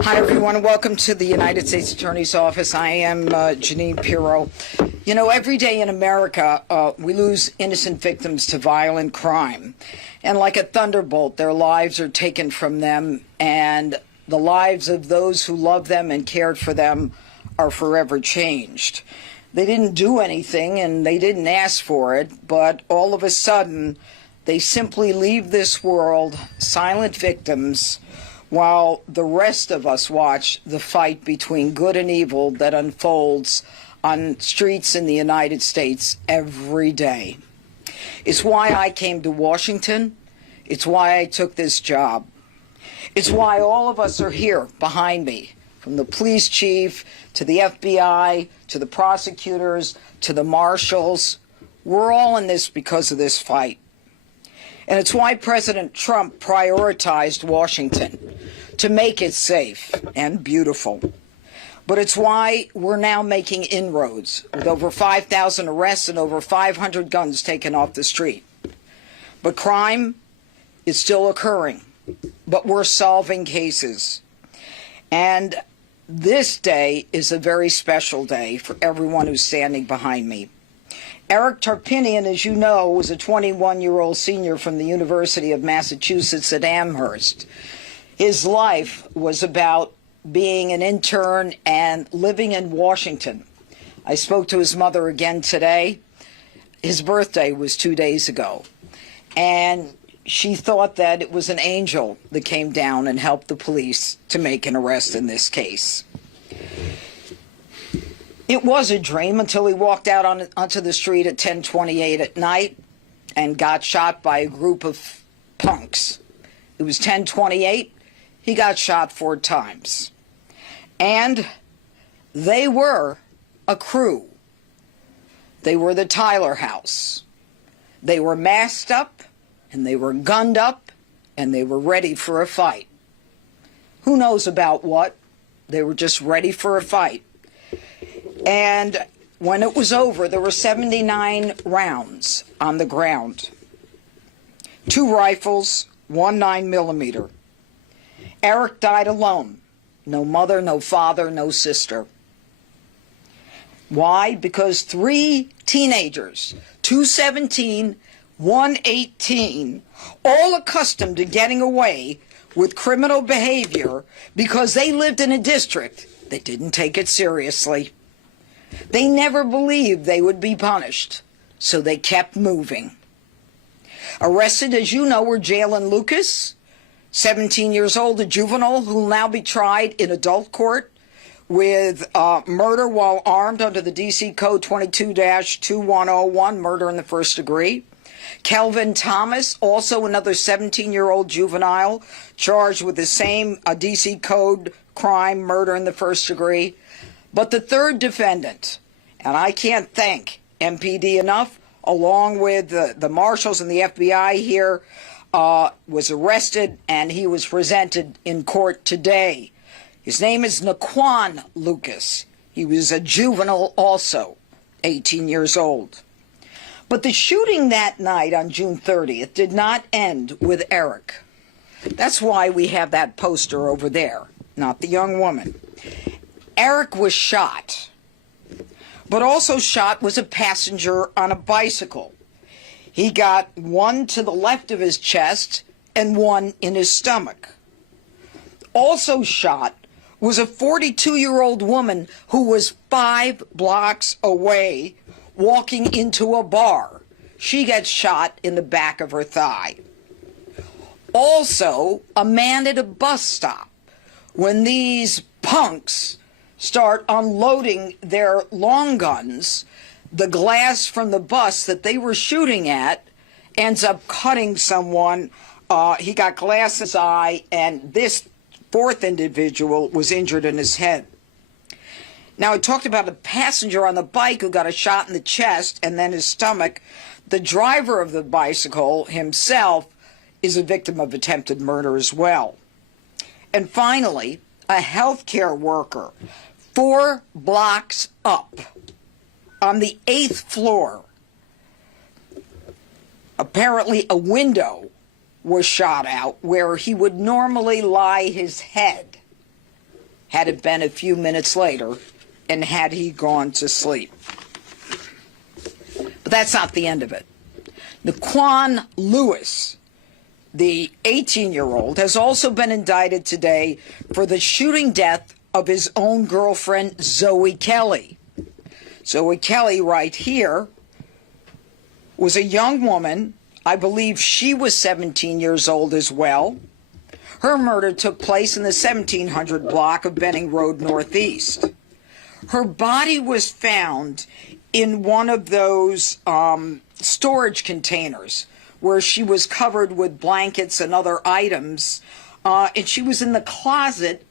Hi, everyone, and welcome to the United States Attorney's Office. I am Jeanine Pirro. You know, every day in America, we lose innocent victims to violent crime. And like a thunderbolt, their lives are taken from them, and the lives of those who love them and cared for them are forever changed. They didn't do anything, and they didn't ask for it, but all of a sudden, they simply leave this world silent victims, while the rest of us watch the fight between good and evil that unfolds on streets in the United States every day. It's why I came to Washington. It's why I took this job. It's why all of us are here behind me, from the police chief to the FBI to the prosecutors to the marshals. We're all in this because of this fight. And it's why President Trump prioritized Washington, to make it safe and beautiful. But it's why we're now making inroads, with over 5,000 arrests and over 500 guns taken off the street. But crime is still occurring, but we're solving cases. And this day is a very special day for everyone who's standing behind me. Eric Tarpinian, as you know, was a 21-year-old senior from the University of Massachusetts at Amherst. His life was about being an intern and living in Washington. I spoke to his mother again today. His birthday was 2 days ago, and she thought that it was an angel that came down and helped the police to make an arrest in this case. It was a dream until he walked out onto the street at 10:28 at night and got shot by a group of punks. It was 10:28. He got shot 4 times. And they were a crew. They were the Tyler House. They were masked up, and they were gunned up, and they were ready for a fight. Who knows about what? They were just ready for a fight. And when it was over, there were 79 rounds on the ground. 2 rifles, 1 9mm. Eric died alone. No mother, no father, no sister. Why? Because 3 teenagers, 2 17, 1 18, all accustomed to getting away with criminal behavior because they lived in a district that didn't take it seriously. They never believed they would be punished, so they kept moving. Arrested, as you know, were Jalen Lucas, 17 years old, a juvenile who will now be tried in adult court with murder while armed under the D.C. Code 22-2101, murder in the first degree. Kelvin Thomas, also another 17-year-old juvenile, charged with the same D.C. Code crime, murder in the first degree. But the third defendant, and I can't thank MPD enough, along with the marshals and the FBI here, was arrested, and he was presented in court today. His name is Naquan Lucas. He was a juvenile also, 18 years old. But the shooting that night on June 30th did not end with Eric. That's why we have that poster over there, not the young woman. Eric was shot, but also shot was a passenger on a bicycle. He got 1 to the left of his chest and 1 in his stomach. Also shot was a 42-year-old woman who was 5 blocks away walking into a bar. She gets shot in the back of her thigh. Also, a man at a bus stop. When these punks start unloading their long guns, the glass from the bus that they were shooting at ends up cutting someone. He got glass in his eye, and this 4th individual was injured in his head. Now, I talked about a passenger on the bike who got a shot in the chest and then his stomach. The driver of the bicycle himself is a victim of attempted murder as well. And finally, a healthcare worker 4 blocks up on the 8th floor. Apparently a window was shot out where he would normally lie his head had it been a few minutes later and had he gone to sleep. But that's not the end of it. Naquan Lewis, the 18-year-old, has also been indicted today for the shooting death of his own girlfriend, Zoe Kelly. Zoe Kelly, right here, was a young woman. I believe she was 17 years old as well. Her murder took place in the 1700 block of Benning Road Northeast. Her body was found in one of those storage containers where she was covered with blankets and other items, and she was in the closet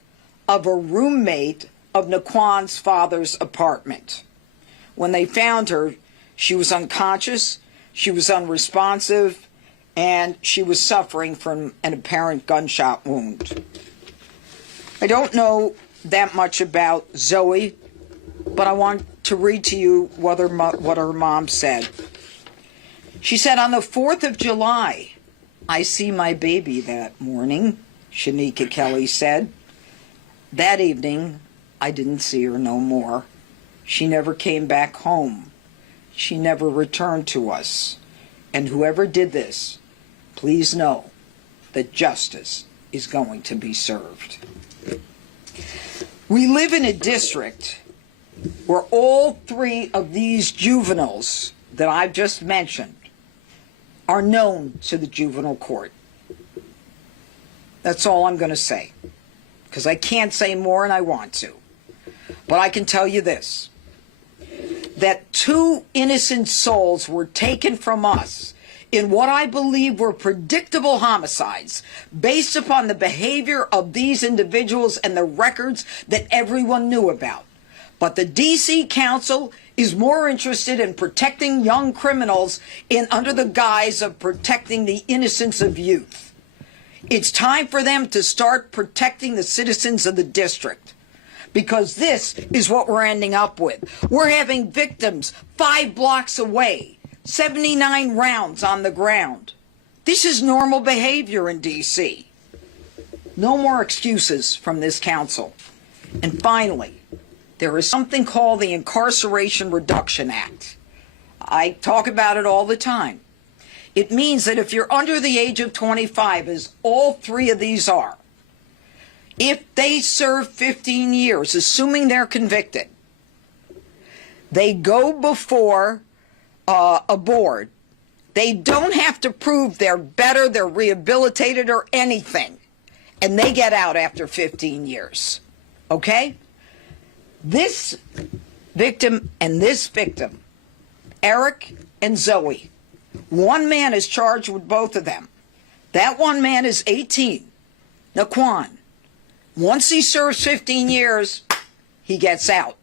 of a roommate of Naquan's father's apartment. When they found her, she was unconscious, she was unresponsive, and she was suffering from an apparent gunshot wound. I don't know that much about Zoe, but I want to read to you what her mom said. She said, "On the 4th of July, I see my baby that morning," Shanika Kelly said. "That evening, I didn't see her no more. She never came back home. She never returned to us. And whoever did this, please know that justice is going to be served." We live in a district where all three of these juveniles that I've just mentioned are known to the juvenile court. That's all I'm going to say, because I can't say more and I want to. But I can tell you this, that 2 innocent souls were taken from us in what I believe were predictable homicides based upon the behavior of these individuals and the records that everyone knew about. But the D.C. Council is more interested in protecting young criminals under the guise of protecting the innocence of youth. It's time for them to start protecting the citizens of the district, because this is what we're ending up with. We're having victims 5 blocks away, 79 rounds on the ground. This is normal behavior in D.C. No more excuses from this council. And finally, there is something called the Incarceration Reduction Act. I talk about it all the time. It means that if you're under the age of 25, as all 3 of these are, if they serve 15 years, assuming they're convicted, they go before a board. They don't have to prove they're better, they're rehabilitated, or anything. And they get out after 15 years. Okay? This victim and this victim, Eric and Zoe, one man is charged with both of them. That one man is 18, Naquan. Once he serves 15 years, he gets out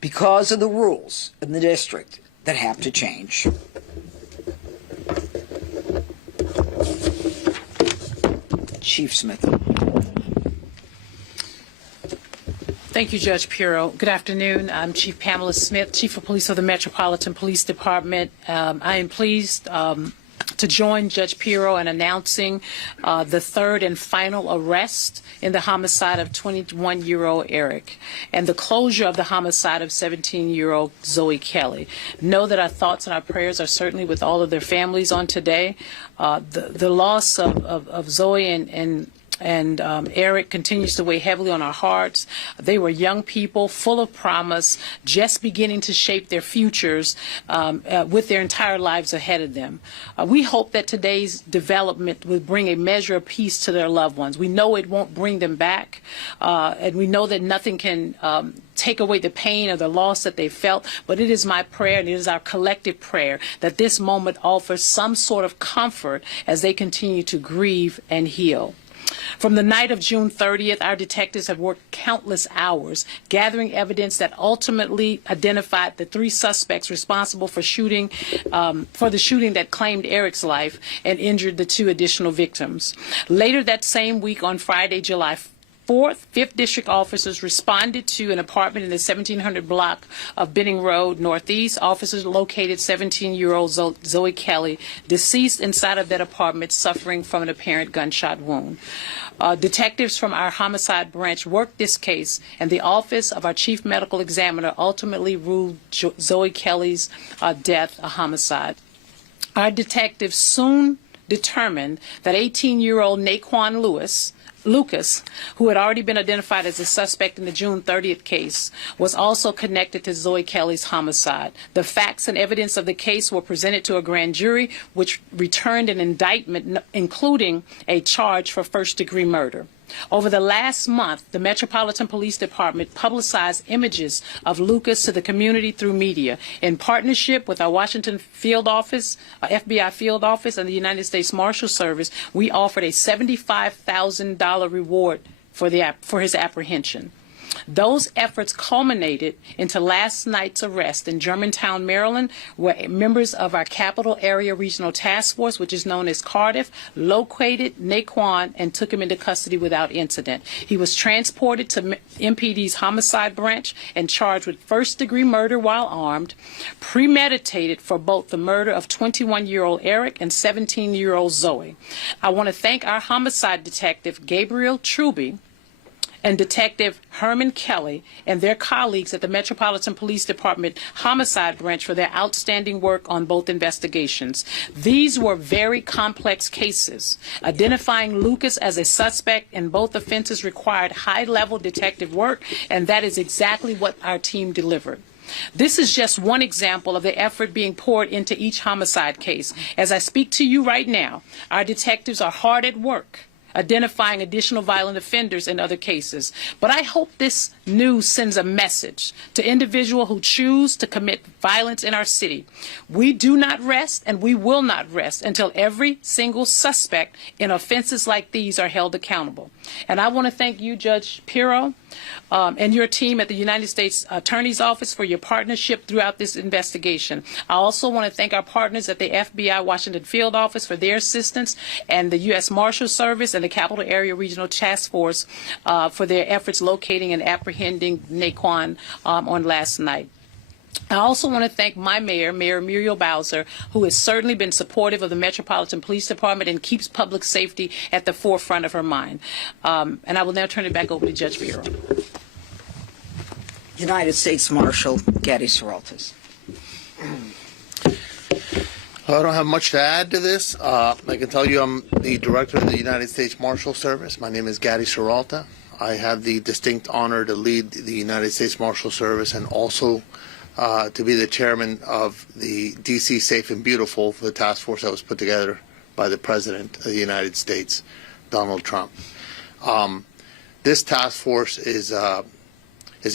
because of the rules in the district that have to change. Chief Smith. Thank you, Judge Pirro. Good afternoon. I'm Chief Pamela Smith, Chief of Police of the Metropolitan Police Department. I am pleased to join Judge Pirro in announcing the third and final arrest in the homicide of 21-year-old Eric and the closure of the homicide of 17-year-old Zoe Kelly. Know that our thoughts and our prayers are certainly with all of their families on today. The loss of Zoe and Eric continues to weigh heavily on our hearts. They were young people full of promise, just beginning to shape their futures with their entire lives ahead of them. We hope that today's development will bring a measure of peace to their loved ones. We know it won't bring them back, and we know that nothing can take away the pain or the loss that they felt, but it is my prayer and it is our collective prayer that this moment offers some sort of comfort as they continue to grieve and heal. From the night of June 30th, our detectives have worked countless hours gathering evidence that ultimately identified the 3 suspects responsible for the shooting that claimed Eric's life and injured the 2 additional victims. Later that same week, on Friday, July 4th, 5th District officers responded to an apartment in the 1700 block of Benning Road Northeast. Officers located 17-year-old Zoe Kelly, deceased inside of that apartment, suffering from an apparent gunshot wound. Detectives from our homicide branch worked this case, and the office of our chief medical examiner ultimately ruled Zoe Kelly's death a homicide. Our detectives soon determined that 18-year-old Naquan Lucas, who had already been identified as a suspect in the June 30th case, was also connected to Zoe Kelly's homicide. The facts and evidence of the case were presented to a grand jury, which returned an indictment, including a charge for first-degree murder. Over the last month, the Metropolitan Police Department publicized images of Lucas to the community through media. In partnership with our Washington field office, FBI field office, and the United States Marshal Service, we offered a $75,000 reward for his apprehension. Those efforts culminated into last night's arrest in Germantown, Maryland, where members of our Capital Area Regional Task Force, which is known as Cardiff, located Naquan and took him into custody without incident. He was transported to MPD's homicide branch and charged with first-degree murder while armed, premeditated for both the murder of 21-year-old Eric and 17-year-old Zoe. I want to thank our homicide detective, Gabriel Truby, and Detective Herman Kelly and their colleagues at the Metropolitan Police Department Homicide Branch for their outstanding work on both investigations. These were very complex cases. Identifying Lucas as a suspect in both offenses required high-level detective work, and that is exactly what our team delivered. This is just one example of the effort being poured into each homicide case. As I speak to you right now, our detectives are hard at work identifying additional violent offenders in other cases. But I hope this news sends a message to individuals who choose to commit violence in our city. We do not rest, and we will not rest until every single suspect in offenses like these are held accountable. And I want to thank you, Judge Pirro, and your team at the United States Attorney's Office for your partnership throughout this investigation. I also want to thank our partners at the FBI Washington Field Office for their assistance, and the U.S. Marshal Service and the Capital Area Regional Task Force for their efforts locating and apprehending Naquan on last night. I also want to thank my mayor, Mayor Muriel Bowser, who has certainly been supportive of the Metropolitan Police Department and keeps public safety at the forefront of her mind. And I will now turn it back over to Judge Pirro. United States Marshal Gatti Serraltes. I don't have much to add to this. I can tell you I'm the director of the United States Marshal Service. My name is Gatti Serraltes. I have the distinct honor to lead the United States Marshal Service and also to be the chairman of the D.C. Safe and Beautiful, the task force that was put together by the President of the United States, Donald Trump. This task force is a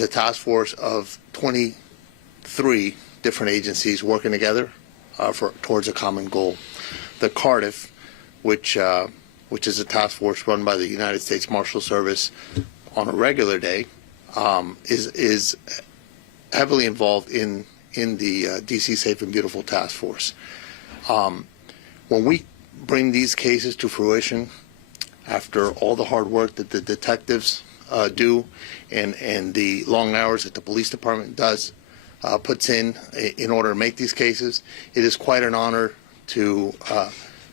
task force of 23 different agencies working together towards a common goal. The Cardiff, which is a task force run by the United States Marshal Service on a regular day, is heavily involved in the D.C. Safe and Beautiful Task Force. When we bring these cases to fruition, after all the hard work that the detectives do and the long hours that the police department puts in order to make these cases, it is quite an honor to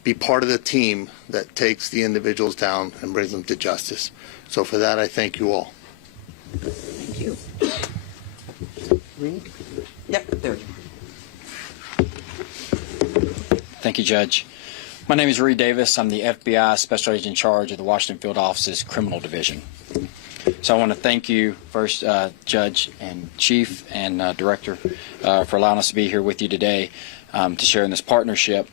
be part of the team that takes the individuals down and brings them to justice. So for that, I thank you all. Thank you. Reed? Yep, there you go. Thank you, Judge. My name is Reed Davis. I'm the FBI Special Agent in charge of the Washington Field Office's Criminal Division. So I want to thank you, first, Judge and Chief and Director, for allowing us to be here with you today to share in this partnership.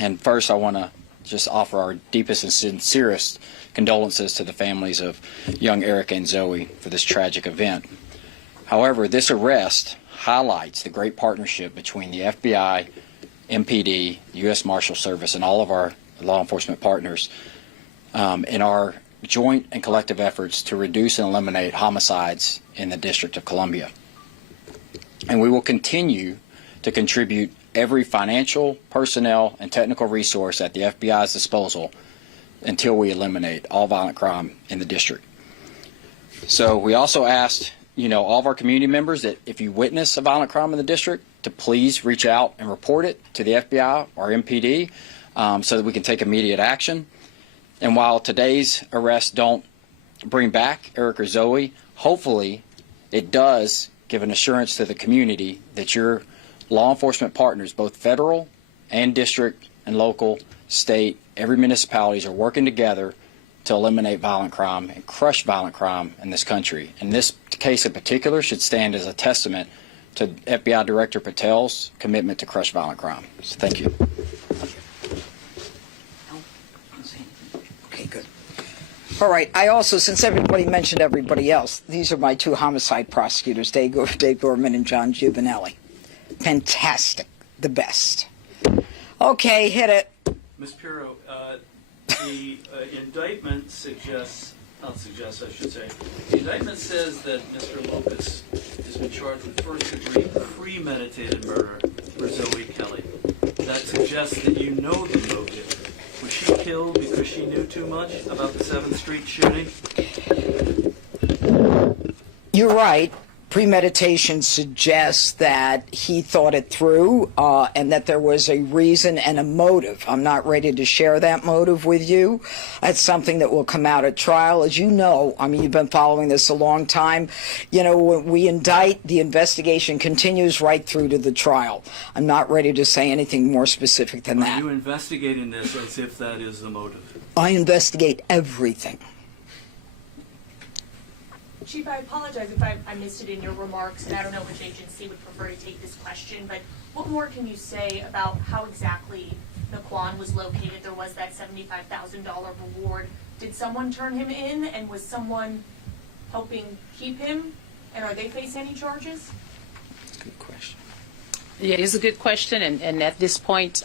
And first, I want to just offer our deepest and sincerest condolences to the families of young Erica and Zoe for this tragic event. However, this arrest highlights the great partnership between the FBI, MPD, U.S. Marshal Service, and all of our law enforcement partners in our joint and collective efforts to reduce and eliminate homicides in the District of Columbia. And we will continue to contribute every financial, personnel, and technical resource at the FBI's disposal until we eliminate all violent crime in the district. So we also asked, all of our community members that if you witness a violent crime in the district, to please reach out and report it to the FBI or MPD so that we can take immediate action. And while today's arrests don't bring back Eric or Zoe, hopefully it does give an assurance to the community that your law enforcement partners, both federal and district and local, state, every municipalities are working together to eliminate violent crime and crush violent crime in this country. And this case in particular should stand as a testament to FBI Director Patel's commitment to crush violent crime. So thank you. Okay, good. All right. I also, since everybody mentioned everybody else, these are my two homicide prosecutors, Dave Gorman and John Giovanelli. Fantastic. The best. Okay, hit it. Ms. Pirro, the indictment suggests, not suggests, I should say, the indictment says that Mr. Lopez has been charged with first-degree premeditated murder for Zoe Kelly. That suggests that you know the motive. Was she killed because she knew too much about the 7th Street shooting? You're right. Premeditation suggests that he thought it through and that there was a reason and a motive. I'm not ready to share that motive with you. That's something that will come out at trial. As you know, I mean, you've been following this a long time. When we indict, the investigation continues right through to the trial. I'm not ready to say anything more specific than that. Are you investigating this as if that is the motive? I investigate everything. Chief, I apologize if I missed it in your remarks, and I don't know which agency would prefer to take this question, but what more can you say about how exactly Naquan was located? There was that $75,000 reward. Did someone turn him in, and was someone helping keep him? And are they facing any charges? Good question. Yeah, it is a good question, and at this point,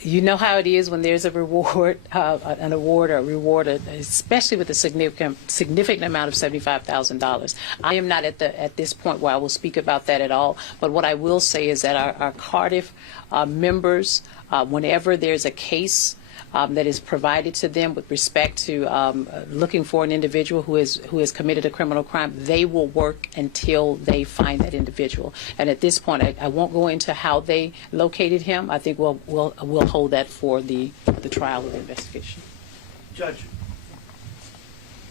you know how it is when there's a reward, an award or a reward, especially with a significant amount of $75,000. I am not at this point where I will speak about that at all. But what I will say is that our Cardiff members, whenever there's a case that is provided to them with respect to looking for an individual who has committed a criminal crime, they will work until they find that individual. And at this point, I won't go into how they located him. I think we'll hold that for the trial of the investigation. Judge,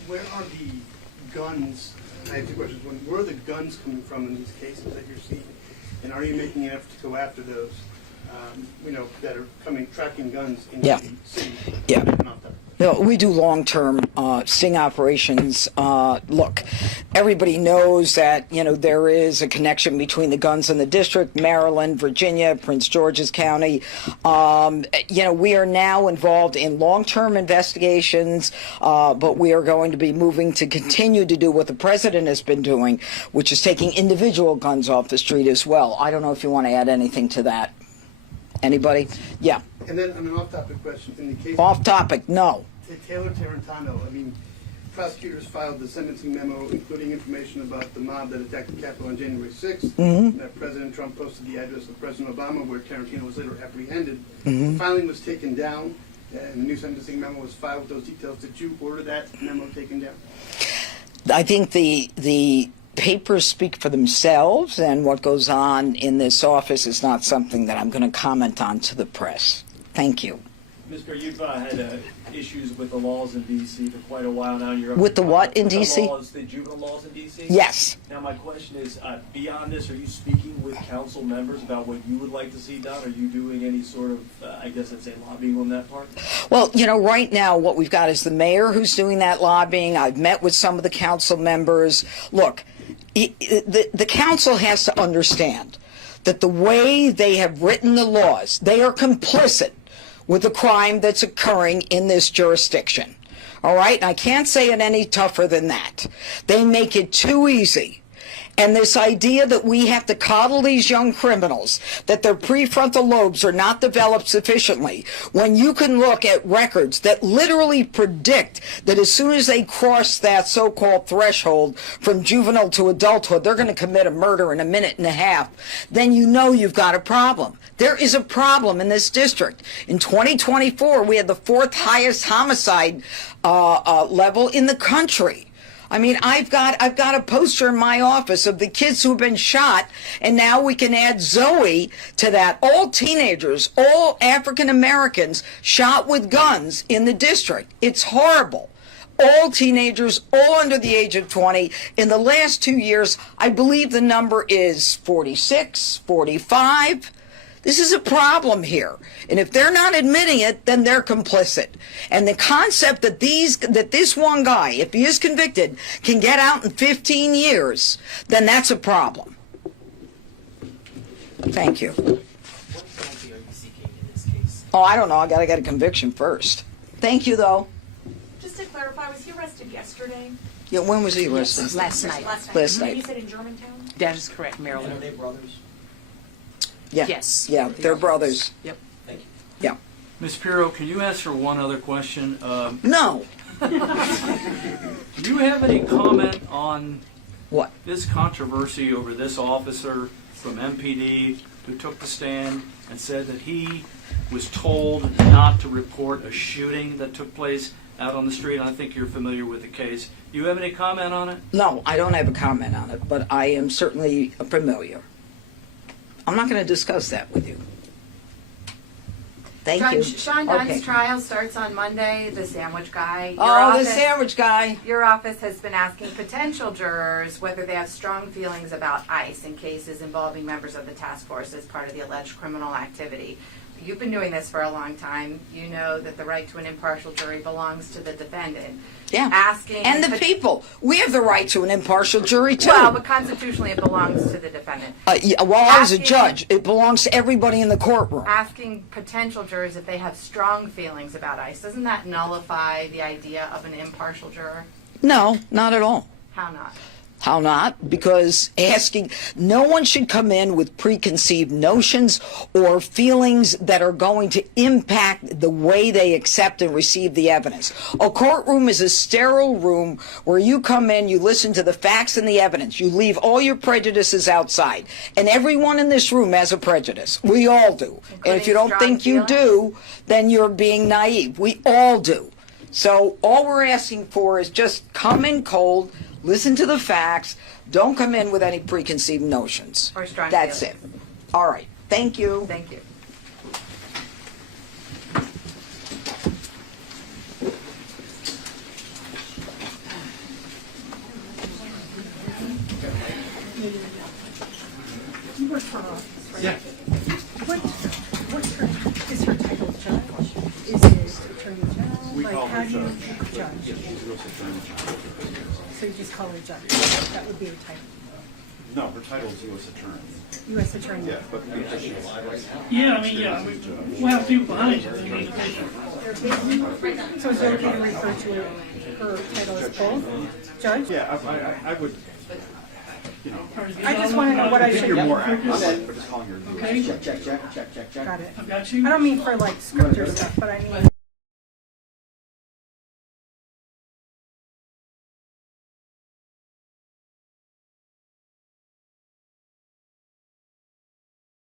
where are the guns? I have two questions. Where are the guns coming from in these cases that you're seeing? And are you making an effort to go after those? That are tracking guns into the city. Yeah. No, we do long-term sting operations. Look, everybody knows that, there is a connection between the guns in the district, Maryland, Virginia, Prince George's County. We are now involved in long-term investigations, but we are going to be moving to continue to do what the president has been doing, which is taking individual guns off the street as well. I don't know if you want to add anything to that. Anybody? Yeah. And then an off-topic question. In the case Off-topic, no. Taylor Tarantino, prosecutors filed the sentencing memo including information about the mob that attacked the Capitol on January 6th. Mm-hmm. That President Trump posted the address of President Obama, where Tarantino was later apprehended. Mm-hmm. The filing was taken down, and the new sentencing memo was filed with those details. Did you order that memo taken down? I think the papers speak for themselves, and what goes on in this office is not something that I'm going to comment on to the press. Thank you. Mr. You've had issues with the laws in D.C. for quite a while now. You're with the what in D.C.? The juvenile laws in D.C.? Yes. Now my question is, beyond this, are you speaking with council members about what you would like to see done? Are you doing any sort of, I'd say, lobbying on that part? Well, right now what we've got is the mayor who's doing that lobbying. I've met with some of the council members. Look, the council has to understand that the way they have written the laws, they are complicit with the crime that's occurring in this jurisdiction. All right? And I can't say it any tougher than that. They make it too easy. And this idea that we have to coddle these young criminals, that their prefrontal lobes are not developed sufficiently, when you can look at records that literally predict that as soon as they cross that so-called threshold from juvenile to adulthood, they're going to commit a murder in a minute and a half, then you know you've got a problem. There is a problem in this district. In 2024, we had the 4th highest homicide level in the country. I mean, I've got a poster in my office of the kids who've been shot, and now we can add Zoe to that. All teenagers, all African Americans shot with guns in the district. It's horrible. All teenagers, all under the age of 20. In the last 2 years, I believe the number is 46, 45. This is a problem here. And if they're not admitting it, then they're complicit. And the concept that this one guy, if he is convicted, can get out in 15 years, then that's a problem. Thank you. What penalty are you seeking in this case? Oh, I don't know. I got to get a conviction first. Thank you, though. Just to clarify, was he arrested yesterday? Yeah, when was he arrested? Last night. Last night. You said in Germantown? That is correct, And Marilyn. are they brothers? Yeah. Yes. Yeah, they're brothers. Yep. Thank you. Yeah. Ms. Pirro, can you ask her one other question? No. Do you have any comment on What? this controversy over this officer from MPD who took the stand and said that he was told not to report a shooting that took place out on the street? I think you're familiar with the case. Do you have any comment on it? No, I don't have a comment on it, but I am certainly familiar. I'm not going to discuss that with you. Thank you. Judge Sean Dunn's Okay. trial starts on Monday, the sandwich guy. Oh, the sandwich guy. Your office has been asking potential jurors whether they have strong feelings about ICE in cases involving members of the task force as part of the alleged criminal activity. You've been doing this for a long time. You know that the right to an impartial jury belongs to the defendant. Yeah. Asking And the people. We have the right to an impartial jury, too. Well, but constitutionally it belongs to the defendant. Yeah, well, I was a asking- judge. It belongs to everybody in the courtroom. Asking potential jurors if they have strong feelings about ICE, doesn't that nullify the idea of an impartial juror? No, not at all. How not? How not? Because no one should come in with preconceived notions or feelings that are going to impact the way they accept and receive the evidence. A courtroom is a sterile room where you come in, you listen to the facts and the evidence. You leave all your prejudices outside. And everyone in this room has a prejudice. We all do. And if you don't Including think you strong feelings? do, then you're being naive. We all do. So all we're asking for is just come in cold, listen to the facts, don't come in with any preconceived notions. Or strong That's feelings. it. All right. Thank you. Thank you. You work for office, right? Yeah. What's her, is her title judge? Is it attorney general? We Like, call how her do you judge. judge? Yes, she's also attorney general. So you just call her judge? That would be her title. No, her title is U.S. attorney. U.S. attorney. Yeah, but because she's Yeah, I mean, yeah, we'll have people behind you. I mean, So is it okay to refer to her title as both? Judge? yeah, I would, you know, I just want to know what I I think should. you're more accurate for just calling her U.S. Okay. Got it. I've got you. I don't mean for like scripture stuff, but I mean.